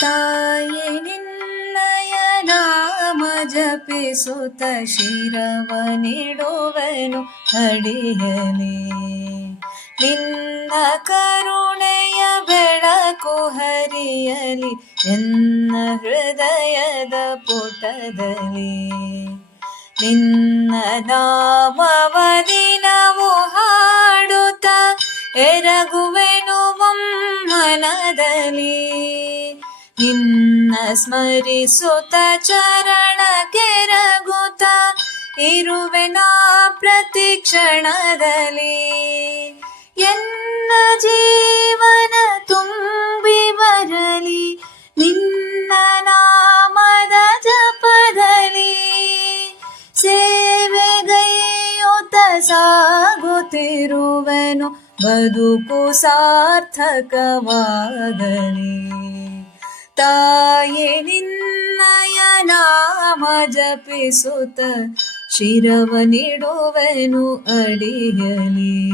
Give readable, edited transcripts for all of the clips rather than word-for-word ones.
ತಾಯೇ ನಿನ್ನಯ ನಾಮ ಜಪಿಸುತ್ತ ಶಿರವನಿಡುವೆನು ಅಡಿಯಲಿ. ನಿನ್ನ ಕರುಣೆಯ ಬೆಳಕು ಹರಿಯಲಿ ಎನ್ನ ಹೃದಯದ ಪುಟದಲ್ಲಿ. ನಿನ್ನ ನಾಮವ ದಿನವು ಹಾಡುತ್ತ ಎರಗುವೆನು ಮನದಲ್ಲಿ. ನಿನ್ನ ಸ್ಮರಿಸುತ್ತ ಚರಣ ಕೆರಗುತ್ತ ಇರುವೆನಾ ಪ್ರತಿ ಕ್ಷಣದಲ್ಲಿ. ಎನ್ನ ಜೀವನ ತುಂಬಿ ಬರಲಿ ನಿನ್ನ ನಾಮದ ಜಪದಲ್ಲಿ. ಸೇವೆಗೈಯುತ ಸಾಗುತ್ತಿರುವೆನು ಬದುಕು ಸಾರ್ಥಕವಾಗಲಿ. ತಾಯೇ ನಿನ್ನಯ ನಾಮ ಜಪಿಸುತ್ತ ಶಿರವನಿಡುವೆನು ಅಡಿಯಲಿ.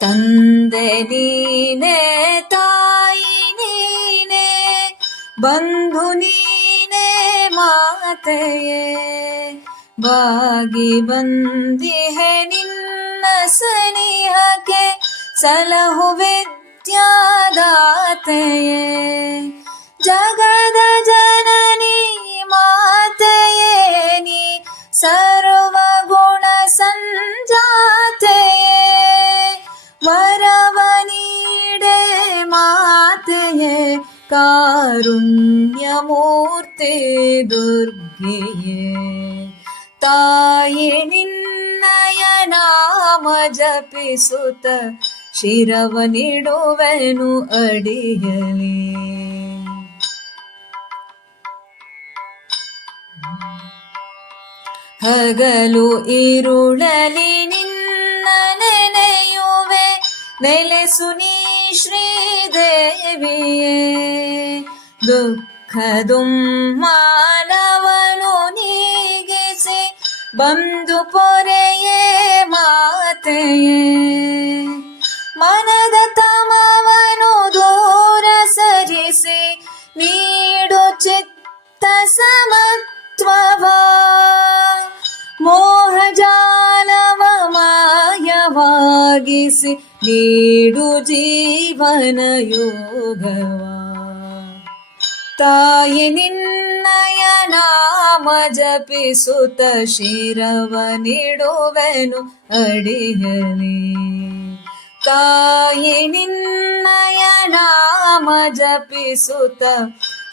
ತಂದೆ ನೀನೇ, ತಾಯಿ ನೀನೇ, ಬಂಧು ನೀನೇ, ಮಾತೆಯೇ. ಬಾಗಿ ಬಂದಿಹೆ ನಿನ್ನ ಸನಿಹಕ್ಕೆ ಸಲಹು ವಿದ್ಯಾದಾತೆಯೇ. ಜಗದ ಜನನಿ ಮಾತೆಯೇ ನೀ ಸರ್ವ ಗುಣ ಸಂಜಾತೆಯೇ. ವರವ ನೀಡೆ ಮಾತೆಯೇ ಕಾರುಣ್ಯ ಮೂರ್ತಿ ದುರ್ಗೆಯೇ. ತಾಯೇ ನಿನ್ನಯ ನಾಮ ಜಪಿಸುತ್ತ ಶಿರವನಿಡುವೆನು ಅಡಿಯಲಿ. ಹಗಲು ಇರುಳಲಿ ನಿನ್ನ ನೆನೆಯುವೆ ನೆಲೆಸು ನೀ ಶ್ರೀದೇವಿಯೇ. ದುಃಖದುಮ್ಮಾನವನು ನೀಗಿಸಿ ಬಂದು ಪೊರೆಯೇ ಮಾತೆಯೇ. ಮನದ ತಮವನು ದೂರ ಸರಿಸಿ ನೀಡು ಚಿತ್ತ ಸಮತ್ವವ. ಮೋಹಜಾಲವ ಮಾಯವಾಗಿಸಿ ನೀಡು ಜೀವನ ಯೋಗವ. ತಾಯಿ ನಿನ್ನಯ ನಾಮ ಜಪಿಸುತ್ತ ಶಿರವನಿಡುವೆನು ಅಡಿಯಲಿ. ತಾಯಿ ನಿನ್ನಯ ನಾಮ ಜಪಿಸುತ್ತ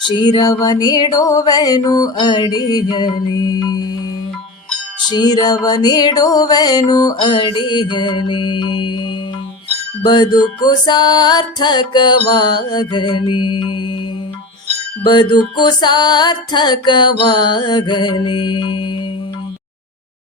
ಶಿರವನಿಡುವೆನು ಅಡಿಯಲಿ. ಶಿರವನಿಡುವೆನು ಅಡಿಯಲಿ. ಬದುಕು ಸಾರ್ಥಕವಾಗಲಿ. ಬದುಕು ಸಾರ್ಥಕವಾಗಲಿ.